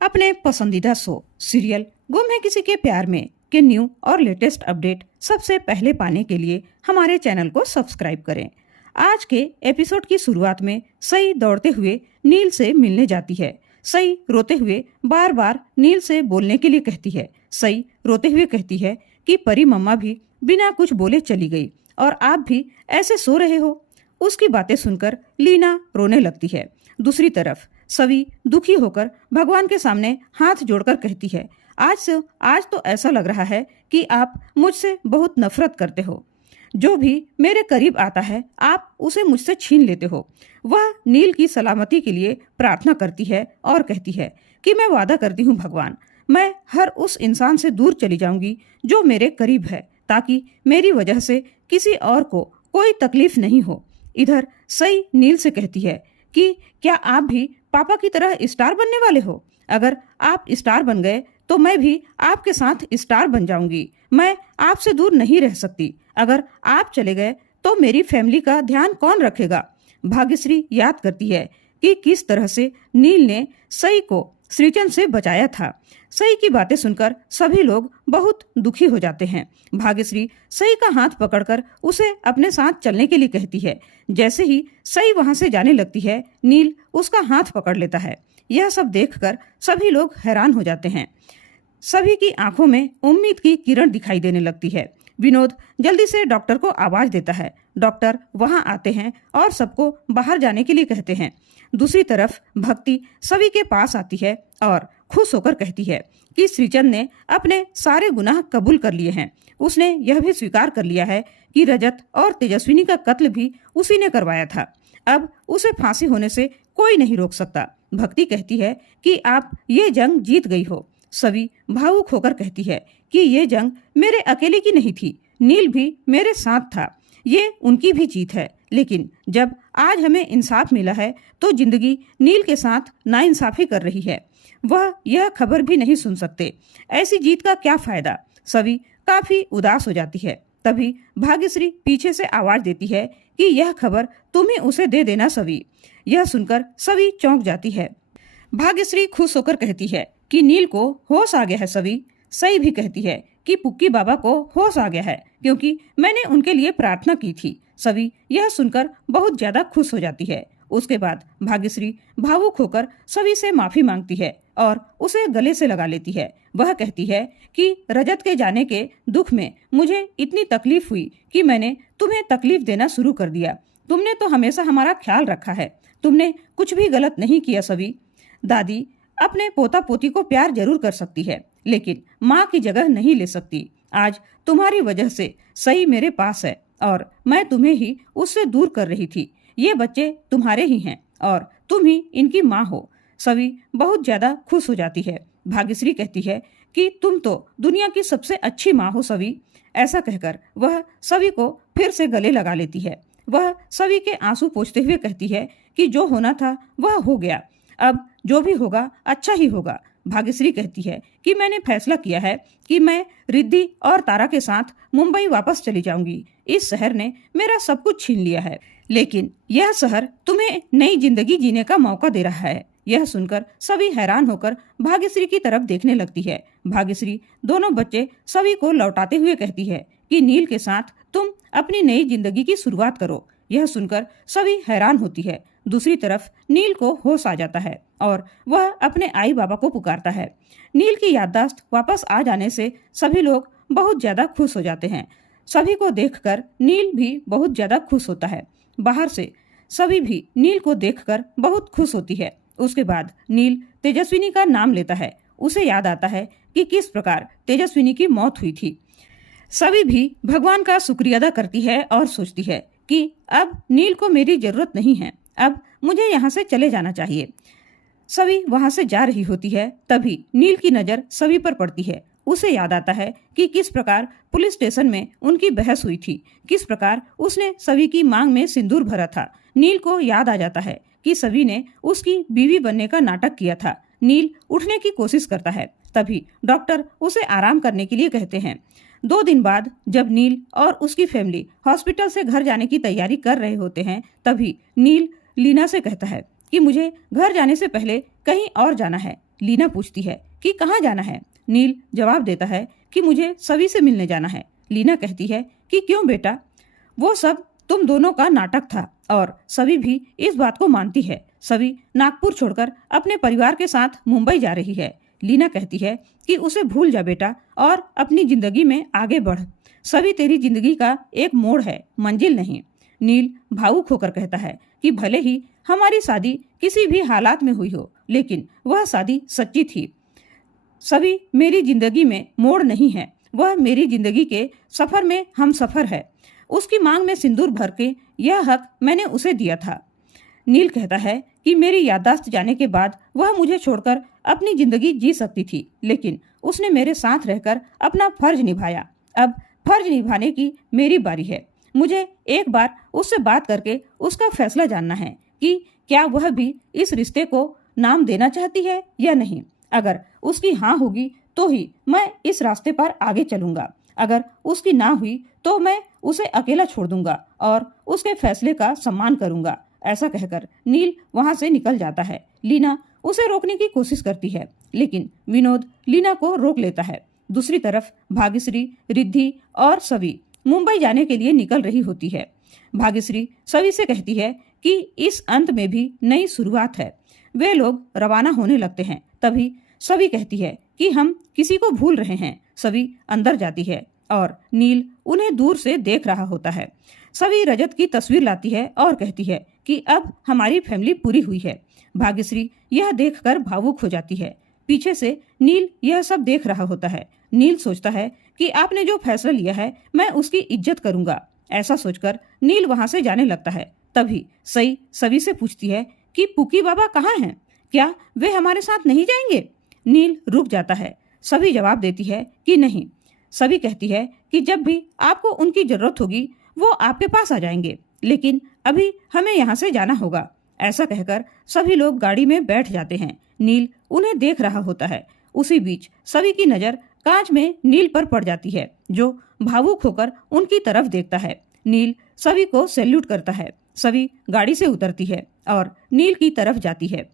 अपने पसंदीदा show serial गुम है किसी के प्यार में के न्यू और लेटेस्ट अपडेट सबसे पहले पाने के लिए हमारे चैनल को सब्सक्राइब करें। आज के एपिसोड की शुरुआत में सई दौड़ते हुए नील से मिलने जाती है। सई रोते हुए बार बार नील से बोलने के लिए कहती है। सई रोते हुए कहती है कि परी मम्मा भी बिना कुछ बोले चली गई और आप भी ऐसे सो रहे हो। उसकी बातें सुनकर लीना रोने लगती है। दूसरी तरफ सवी दुखी होकर भगवान के सामने हाथ जोड़कर कहती है, आज तो ऐसा लग रहा है कि आप मुझसे बहुत नफरत करते हो। जो भी मेरे करीब आता है आप उसे मुझसे छीन लेते हो। वह नील की सलामती के लिए प्रार्थना करती है और कहती है कि मैं वादा करती हूँ भगवान, मैं हर उस इंसान से दूर चली जाऊंगी जो मेरे करीब है, ताकि मेरी वजह से किसी और को कोई तकलीफ नहीं हो। इधर सई नील से कहती है कि क्या आप भी पापा की तरह स्टार बनने वाले हो? अगर आप स्टार बन गए तो मैं भी आपके साथ स्टार बन जाऊंगी। मैं आपसे दूर नहीं रह सकती। अगर आप चले गए तो मेरी फैमिली का ध्यान कौन रखेगा? भाग्यश्री याद करती है कि किस तरह से नील ने सई को श्रीचंद से बचाया था। सई की बातें सुनकर सभी लोग बहुत दुखी हो जाते हैं। भाग्यश्री सई का हाथ पकड़कर उसे अपने साथ चलने के लिए कहती है। जैसे ही सई वहां से जाने लगती है, नील उसका हाथ पकड़ लेता है। यह सब देखकर सभी लोग हैरान हो जाते हैं। सभी की आंखों में उम्मीद की किरण दिखाई देने लगती है। विनोद जल्दी से डॉक्टर को आवाज देता है। डॉक्टर वहां आते हैं और सबको बाहर जाने के लिए कहते हैं। दूसरी तरफ भक्ति सभी के पास आती है और खुश होकर कहती है कि श्रीचंद ने अपने सारे गुनाह कबूल कर लिए हैं। उसने यह भी स्वीकार कर लिया है कि रजत और तेजस्विनी का कत्ल भी उसी ने करवाया था। अब उसे फांसी होने से कोई नहीं रोक सकता। भक्ति कहती है कि आप ये जंग जीत गई हो। सभी भावुक होकर कहती है कि ये जंग मेरे अकेले की नहीं थी, नील भी मेरे साथ था। ये उनकी भी जीत है, लेकिन जब आज हमें इंसाफ मिला है तो जिंदगी नील के साथ नाइंसाफी कर रही है। वह यह खबर भी नहीं सुन सकते। ऐसी जीत का क्या फायदा? सभी काफी उदास हो जाती है। तभी भाग्यश्री पीछे से आवाज देती है कि यह खबर तुम्हें उसे दे देना सभी। यह सुनकर सभी चौंक जाती है। भाग्यश्री खुश होकर कहती है कि नील को होश आ गया है सभी। सई भी कहती है कि पुक्की बाबा को होश आ गया है क्योंकि मैंने उनके लिए प्रार्थना की थी। सभी यह सुनकर बहुत ज्यादा खुश हो जाती है। उसके बाद भाग्यश्री भावुक होकर सभी से माफी मांगती है और उसे गले से लगा लेती है। वह कहती है कि रजत के जाने के दुख में मुझे इतनी तकलीफ हुई कि मैंने तुम्हें तकलीफ देना शुरू कर दिया। तुमने तो हमेशा हमारा ख्याल रखा है। तुमने कुछ भी गलत नहीं किया सभी। दादी अपने पोता पोती को प्यार जरूर कर सकती है, लेकिन माँ की जगह नहीं ले सकती। आज तुम्हारी वजह से सई मेरे पास है और मैं तुम्हें ही उससे दूर कर रही थी। ये बच्चे तुम्हारे ही हैं और तुम ही इनकी माँ हो। सभी बहुत ज्यादा खुश हो जाती है। भाग्यश्री कहती है कि तुम तो दुनिया की सबसे अच्छी माँ हो सभी। ऐसा कहकर वह सभी को फिर से गले लगा लेती है। वह सभी के आंसू पोंछते हुए कहती है कि जो होना था वह हो गया, अब जो भी होगा अच्छा ही होगा। भाग्यश्री कहती है कि मैंने फैसला किया है कि मैं रिद्धि और तारा के साथ मुंबई वापस चली जाऊंगी। इस शहर ने मेरा सब कुछ छीन लिया है, लेकिन यह शहर तुम्हें नई जिंदगी जीने का मौका दे रहा है। यह सुनकर सभी हैरान होकर भाग्यश्री की तरफ देखने लगती है। भाग्यश्री दोनों बच्चे सभी को लौटाते हुए कहती है कि नील के साथ तुम अपनी नई जिंदगी की शुरुआत करो। यह सुनकर सभी हैरान होती है। दूसरी तरफ नील को होश आ जाता है और वह अपने आई बाबा को पुकारता है। नील की याददाश्त वापस आ जाने से सभी लोग बहुत ज्यादा खुश हो जाते हैं। सभी को देखकर नील भी बहुत ज्यादा खुश होता है। बाहर से सभी भी नील को देखकर बहुत खुश होती है। उसके बाद नील तेजस्विनी का नाम लेता है। उसे याद आता है कि किस प्रकार तेजस्विनी की मौत हुई थी। सभी भी भगवान का शुक्रिया अदा करती है और सोचती है कि अब नील को मेरी जरूरत नहीं है, अब मुझे यहाँ से चले जाना चाहिए। सभी वहां से जा रही होती है, तभी नील की नजर सभी पर पड़ती है। उसे याद आता है कि किस प्रकार पुलिस स्टेशन में उनकी बहस हुई थी, किस प्रकार उसने सभी की मांग में सिंदूर भरा था। नील को याद आ जाता है कि सभी ने उसकी बीवी बनने का नाटक किया था। नील उठने की कोशिश करता है, तभी डॉक्टर उसे आराम करने के लिए कहते हैं। 2 दिन बाद जब नील और उसकी फैमिली हॉस्पिटल से घर जाने की तैयारी कर रहे होते हैं, तभी नील लीना से कहता है कि मुझे घर जाने से पहले कहीं और जाना है। लीना पूछती है कि कहाँ जाना है। नील जवाब देता है कि मुझे सभी से मिलने जाना है। लीना कहती है कि क्यों बेटा, वो सब तुम दोनों का नाटक था। और सभी भी इस बात को मानती है। सभी नागपुर छोड़कर अपने परिवार के साथ मुंबई जा रही है। लीना कहती है कि उसे भूल जा बेटा और अपनी जिंदगी में आगे बढ़। सभी तेरी जिंदगी का एक मोड़ है, मंजिल नहीं। नील भावुक होकर कहता है कि भले ही हमारी शादी किसी भी हालात में हुई हो, लेकिन वह शादी सच्ची थी। सभी मेरी जिंदगी में मोड़ नहीं है, वह मेरी जिंदगी के सफर में हम सफर है। उसकी मांग में सिंदूर भर के यह हक मैंने उसे दिया था। नील कहता है कि मेरी याददाश्त जाने के बाद वह मुझे छोड़कर अपनी जिंदगी जी सकती थी, लेकिन उसने मेरे साथ रहकर अपना फर्ज निभाया। अब फर्ज निभाने की मेरी बारी है। मुझे एक बार उससे बात करके उसका फैसला जानना है कि क्या वह भी इस रिश्ते को नाम देना चाहती है या नहीं। अगर उसकी हाँ होगी तो ही मैं इस रास्ते पर आगे चलूंगा। अगर उसकी ना हुई तो मैं उसे अकेला छोड़ दूंगा और उसके फैसले का सम्मान करूंगा। ऐसा कहकर नील वहां से निकल जाता है। लीना उसे रोकने की कोशिश करती है, लेकिन विनोद लीना को रोक लेता है। दूसरी तरफ भाग्यश्री, रिद्धि और सभी मुंबई जाने के लिए निकल रही होती है। भाग्यश्री सभी से कहती है कि इस अंत में भी नई शुरुआत है। वे लोग रवाना होने लगते हैं। तभी सभी कहती है कि हम किसी को भूल रहे हैं। सभी अंदर जाती है और नील उन्हें दूर से देख रहा होता है। सभी रजत की तस्वीर लाती है और कहती है कि अब हमारी फैमिली पूरी हुई है। भाग्यश्री यह देखकर भावुक हो जाती है। पीछे से नील यह सब देख रहा होता है। नील सोचता है कि आपने जो फैसला लिया है मैं उसकी इज्जत करूंगा। ऐसा सोचकर नील वहां से जाने लगता है। तभी सई सभी से पूछती है कि पुकी बाबा कहाँ हैं? क्या वे हमारे साथ नहीं जाएंगे? नील रुक जाता है। सभी जवाब देती है कि नहीं। सभी कहती है कि जब भी आपको उनकी जरूरत होगी वो आपके पास आ जाएंगे, लेकिन अभी हमें यहाँ से जाना होगा। ऐसा कहकर सभी लोग गाड़ी में बैठ जाते हैं। नील उन्हें देख रहा होता है। उसी बीच सभी की नजर कांच में नील पर पड़ जाती है, जो भावुक होकर उनकी तरफ देखता है। नील सभी को सैल्यूट करता है। सभी गाड़ी से उतरती है और नील की तरफ जाती है।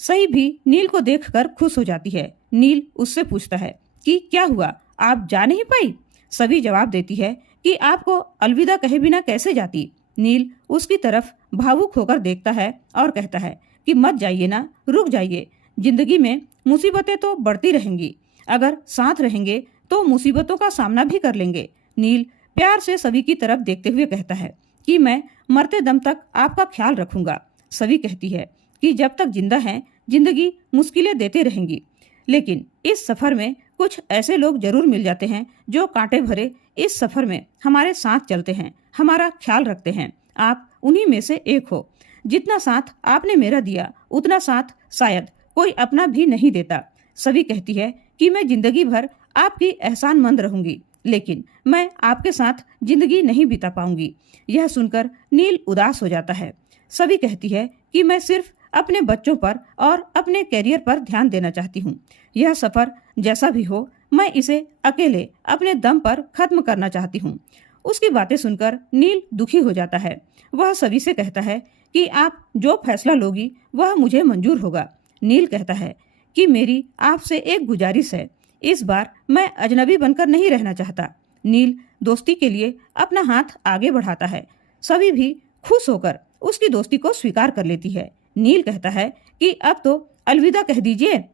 सही भी नील को देखकर खुश हो जाती है। नील उससे पूछता है कि क्या हुआ, आप जा नहीं पाई? सभी जवाब देती है कि आपको अलविदा कहे बिना कैसे जाती। नील उसकी तरफ भावुक होकर देखता है और कहता है कि मत जाइए ना, रुक जाइए। जिंदगी में मुसीबतें तो बढ़ती रहेंगी, अगर साथ रहेंगे तो मुसीबतों का सामना भी कर लेंगे। नील प्यार से सभी की तरफ देखते हुए कहता है कि मैं मरते दम तक आपका ख्याल रखूंगा। सभी कहती है कि जब तक जिंदा हैं जिंदगी मुश्किलें देते रहेंगी, लेकिन इस सफर में कुछ ऐसे लोग जरूर मिल जाते हैं जो कांटे भरे इस सफर में हमारे साथ चलते हैं, हमारा ख्याल रखते हैं। आप उन्हीं में से एक हो। जितना साथ आपने मेरा दिया उतना साथ शायद कोई अपना भी नहीं देता। सभी कहती है कि मैं जिंदगी भर आपकी एहसानमंद रहूंगी, लेकिन मैं आपके साथ जिंदगी नहीं बिता पाऊंगी। यह सुनकर नील उदास हो जाता है। सभी कहती है कि मैं सिर्फ अपने बच्चों पर और अपने कैरियर पर ध्यान देना चाहती हूँ। यह सफर जैसा भी हो मैं इसे अकेले अपने दम पर खत्म करना चाहती हूँ। उसकी बातें सुनकर नील दुखी हो जाता है। वह सभी से कहता है कि आप जो फैसला लोगी वह मुझे मंजूर होगा। नील कहता है कि मेरी आपसे एक गुजारिश है, इस बार मैं अजनबी बनकर नहीं रहना चाहता। नील दोस्ती के लिए अपना हाथ आगे बढ़ाता है। सभी भी खुश होकर उसकी दोस्ती को स्वीकार कर लेती है। नील कहता है कि अब तो अलविदा कह दीजिए।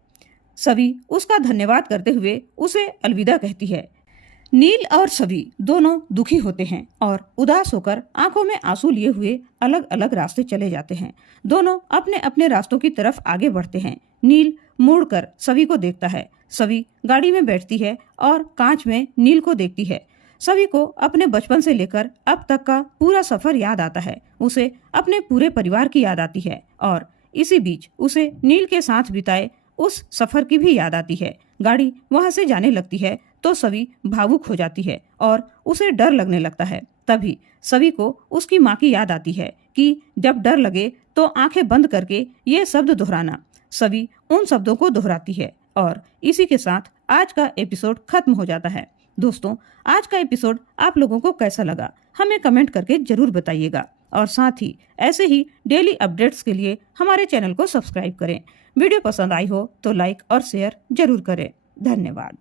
सभी उसका धन्यवाद करते हुए उसे अलविदा कहती है। नील और सभी दोनों दुखी होते हैं और उदास होकर आंखों में आंसू लिए हुए अलग अलग रास्ते चले जाते हैं। दोनों अपने अपने रास्तों की तरफ आगे बढ़ते हैं। नील मुड़कर सभी को देखता है। सभी गाड़ी में बैठती है और कांच में नील को देखती है। सभी को अपने बचपन से लेकर अब तक का पूरा सफर याद आता है। उसे अपने पूरे परिवार की याद आती है और इसी बीच उसे नील के साथ बिताए उस सफर की भी याद आती है। गाड़ी वहां से जाने लगती है तो सभी भावुक हो जाती है और उसे डर लगने लगता है। तभी सभी को उसकी माँ की याद आती है कि जब डर लगे तो आंखें बंद करके ये शब्द दोहराना। सभी उन शब्दों को दोहराती है और इसी के साथ आज का एपिसोड खत्म हो जाता है। दोस्तों, आज का एपिसोड आप लोगों को कैसा लगा हमें कमेंट करके जरूर बताइएगा और साथ ही ऐसे ही डेली अपडेट्स के लिए हमारे चैनल को सब्सक्राइब करें। वीडियो पसंद आई हो तो लाइक और शेयर जरूर करें। धन्यवाद।